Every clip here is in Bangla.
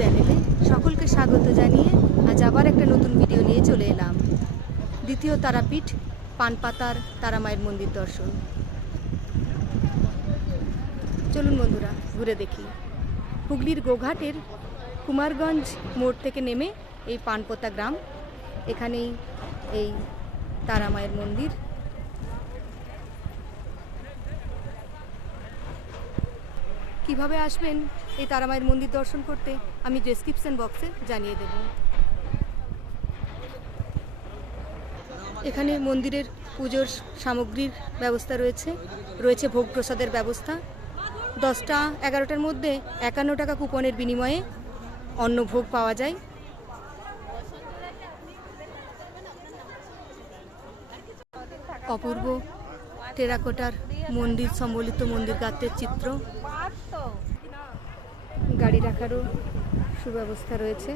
চ্যানেলে সকলকে স্বাগত জানিয়ে আজ আবার একটা নতুন ভিডিও নিয়ে চলে এলাম। দ্বিতীয় তারাপীঠ পানপাতার তারামায়ের মন্দির দর্শন। চলুন বন্ধুরা ঘুরে দেখি। হুগলির গোঘাটের কুমারগঞ্জ মোড় থেকে নেমে এই পানপাতা গ্রাম, এখানেই এই তারামায়ের মন্দির। কিভাবে আসবেন এই তারামায়ের মন্দির দর্শন করতে আমি ডেসক্রিপশন বক্সে জানিয়ে দেব। এখানে মন্দিরের পুজোর সামগ্রীর ব্যবস্থা রয়েছে ভোগ প্রসাদের ব্যবস্থা। 10টা 11টার মধ্যে 51 টাকা কুপনের বিনিময়ে অন্নভোগ পাওয়া যায়। অপূর্ব টেরাকোটার মন্দির সম্বলিত মন্দির গাত্রের চিত্র, গাড়ি রাখারও সুব্যবস্থা রয়েছে।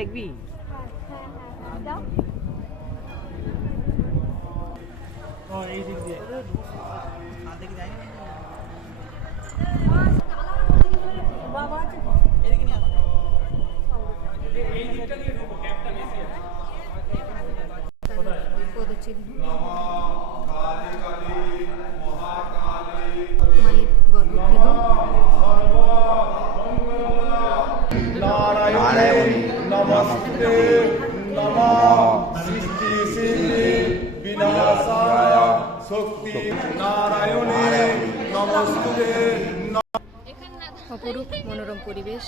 দেখবি মায়ের গর্ভগৃহ। नारायणी नमस्ते नमः सृष्टि सिद्धि विनाशाय शक्ति नारायणी नमस्ते। অপরূপ মনোরম পরিবেশ।